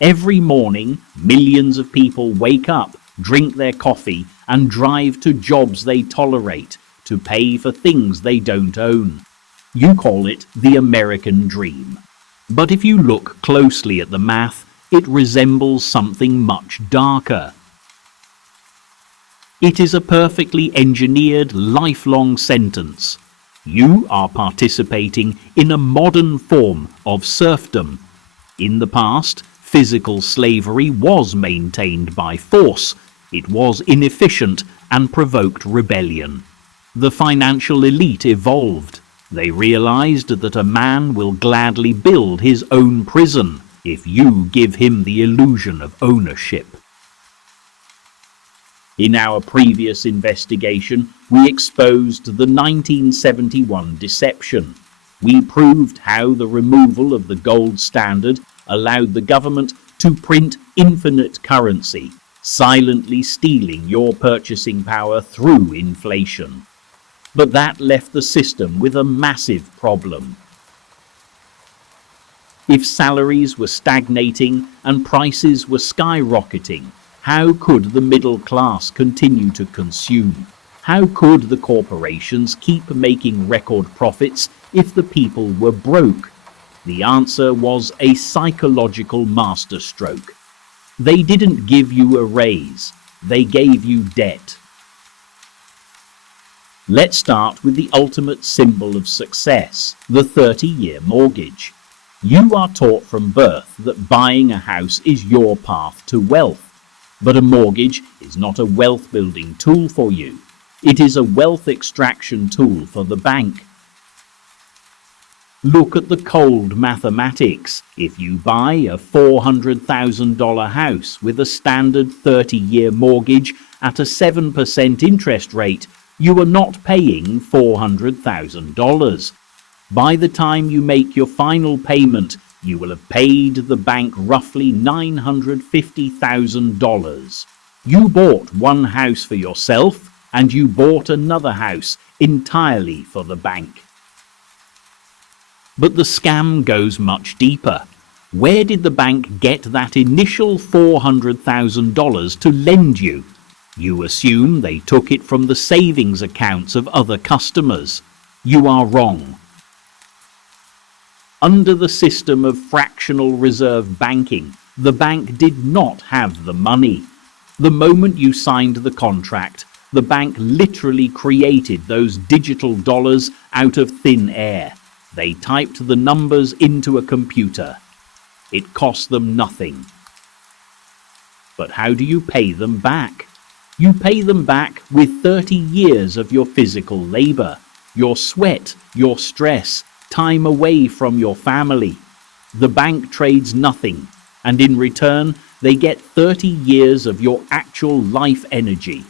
Every morning, millions of people wake up, drink their coffee, and drive to jobs they tolerate to pay for things they don't own. You call it the American dream. But if you look closely at the math, it resembles something much darker. It is a perfectly engineered, lifelong sentence. You are participating in a modern form of serfdom. In the past, physical slavery was maintained by force. It was inefficient and provoked rebellion. The financial elite evolved. They realized that a man will gladly build his own prison if you give him the illusion of ownership. In our previous investigation, we exposed the 1971 deception. We proved how the removal of the gold standard allowed the government to print infinite currency, silently stealing your purchasing power through inflation. But that left the system with a massive problem. If salaries were stagnating and prices were skyrocketing, how could the middle class continue to consume? How could the corporations keep making record profits if the people were broke? The answer was a psychological masterstroke. They didn't give you a raise, they gave you debt. Let's start with the ultimate symbol of success, the 30-year mortgage. You are taught from birth that buying a house is your path to wealth. But a mortgage is not a wealth-building tool for you. It is a wealth extraction tool for the bank. Look at the cold mathematics. If you buy a $400,000 house with a standard 30-year mortgage at a 7% interest rate, you are not paying $400,000. By the time you make your final payment, you will have paid the bank roughly $950,000. You bought one house for yourself, and you bought another house entirely for the bank. But the scam goes much deeper. Where did the bank get that initial $400,000 to lend you? You assume they took it from the savings accounts of other customers. You are wrong. Under the system of fractional reserve banking, the bank did not have the money. The moment you signed the contract, the bank literally created those digital dollars out of thin air. They typed the numbers into a computer. It cost them nothing. But how do you pay them back? You pay them back with 30 years of your physical labor, your sweat, your stress, time away from your family. The bank trades nothing, and in return, they get 30 years of your actual life energy.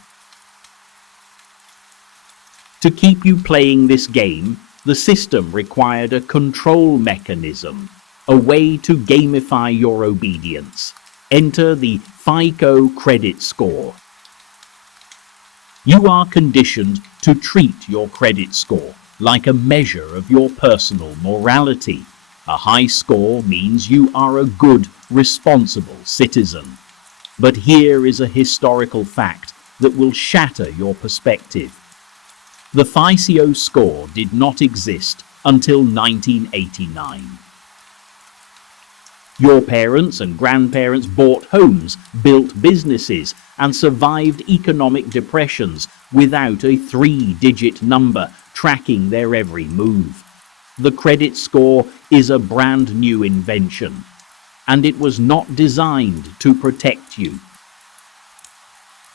To keep you playing this game, the system required a control mechanism, a way to gamify your obedience. Enter the FICO credit score. You are conditioned to treat your credit score like a measure of your personal morality. A high score means you are a good, responsible citizen. But here is a historical fact that will shatter your perspective. The FICO score did not exist until 1989. Your parents and grandparents bought homes, built businesses, and survived economic depressions without a 3-digit number tracking their every move. The credit score is a brand new invention, and it was not designed to protect you.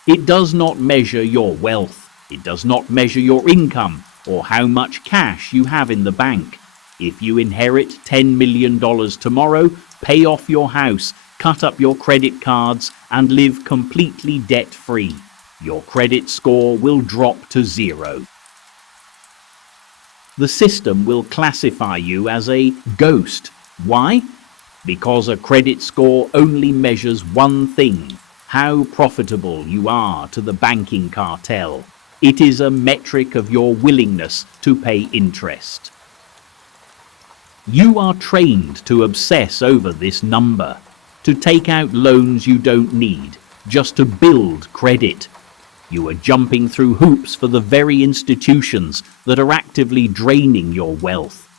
It does not measure your wealth. It does not measure your income or how much cash you have in the bank. If you inherit $10 million tomorrow, pay off your house, cut up your credit cards, and live completely debt-free, your credit score will drop to 0. The system will classify you as a ghost. Why? Because a credit score only measures one thing: how profitable you are to the banking cartel. It is a metric of your willingness to pay interest. You are trained to obsess over this number. to take out loans you don't need, just to build credit. You are jumping through hoops for the very institutions that are actively draining your wealth.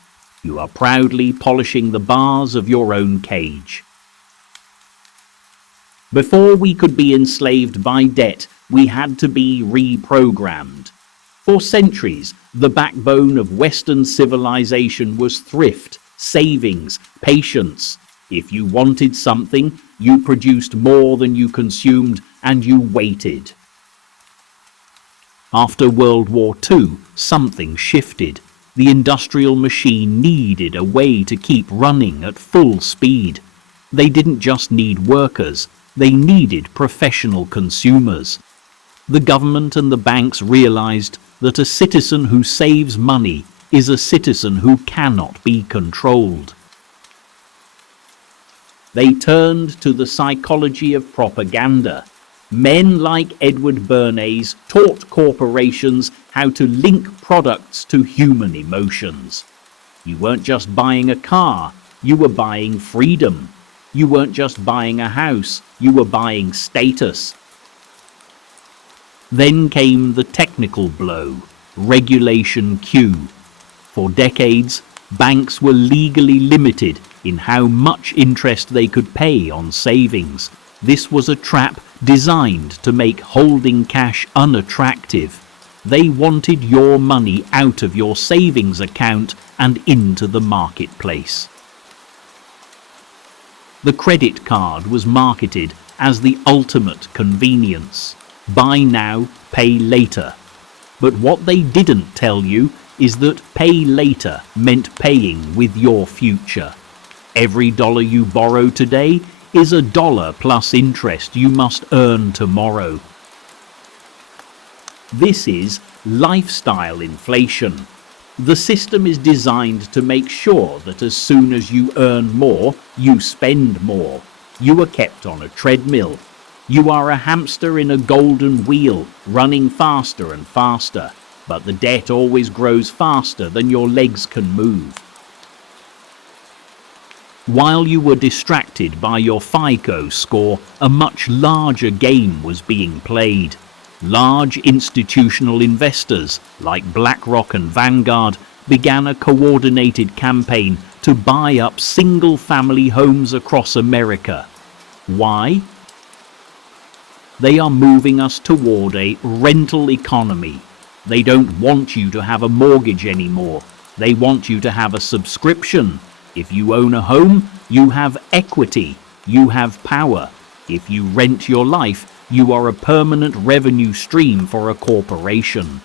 You are proudly polishing the bars of your own cage. Before we could be enslaved by debt, we had to be reprogrammed. For centuries, the backbone of Western civilization was thrift, savings, patience. If you wanted something, you produced more than you consumed, and you waited. After World War II, something shifted. The industrial machine needed a way to keep running at full speed. They didn't just need workers, they needed professional consumers. The government and the banks realized that a citizen who saves money is a citizen who cannot be controlled. They turned to the psychology of propaganda. Men like Edward Bernays taught corporations how to link products to human emotions. You weren't just buying a car, you were buying freedom. You weren't just buying a house, you were buying status. Then came the technical blow, Regulation Q. For decades, banks were legally limited in how much interest they could pay on savings. This was a trap designed to make holding cash unattractive. They wanted your money out of your savings account and into the marketplace. The credit card was marketed as the ultimate convenience. Buy now, pay later. But what they didn't tell you is that pay later meant paying with your future. Every dollar you borrow today is a dollar plus interest you must earn tomorrow. This is lifestyle inflation. The system is designed to make sure that as soon as you earn more, you spend more. You are kept on a treadmill. You are a hamster in a golden wheel, running faster and faster, but the debt always grows faster than your legs can move. While you were distracted by your FICO score, a much larger game was being played. Large institutional investors, like BlackRock and Vanguard, began a coordinated campaign to buy up single-family homes across America. Why? They are moving us toward a rental economy. They don't want you to have a mortgage anymore. They want you to have a subscription. If you own a home, you have equity, you have power. If you rent your life, you are a permanent revenue stream for a corporation.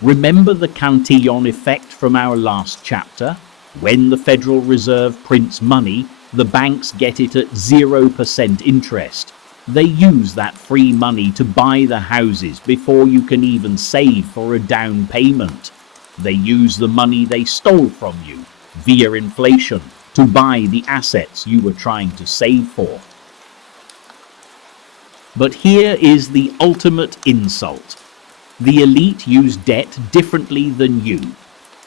Remember the Cantillon effect from our last chapter? When the Federal Reserve prints money, the banks get it at 0% interest. They use that free money to buy the houses before you can even save for a down payment. They use the money they stole from you via inflation to buy the assets you were trying to save for. But here is the ultimate insult. The elite use debt differently than you.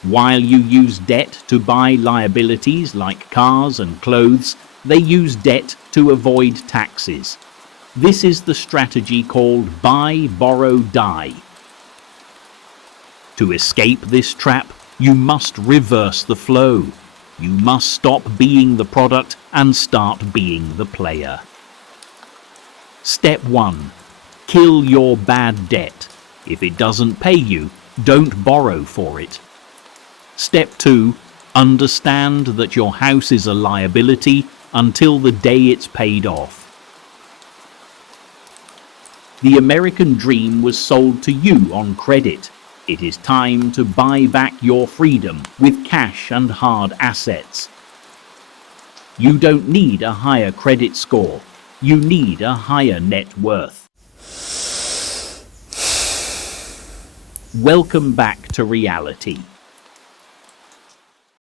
While you use debt to buy liabilities like cars and clothes, they use debt to avoid taxes. This is the strategy called buy, borrow, die. To escape this trap, you must reverse the flow. You must stop being the product and start being the player. Step 1. Kill your bad debt. If it doesn't pay you, don't borrow for it. Step 2. Understand that your house is a liability until the day it's paid off. The American dream was sold to you on credit. It is time to buy back your freedom with cash and hard assets. You don't need a higher credit score. You need a higher net worth. Welcome back to reality.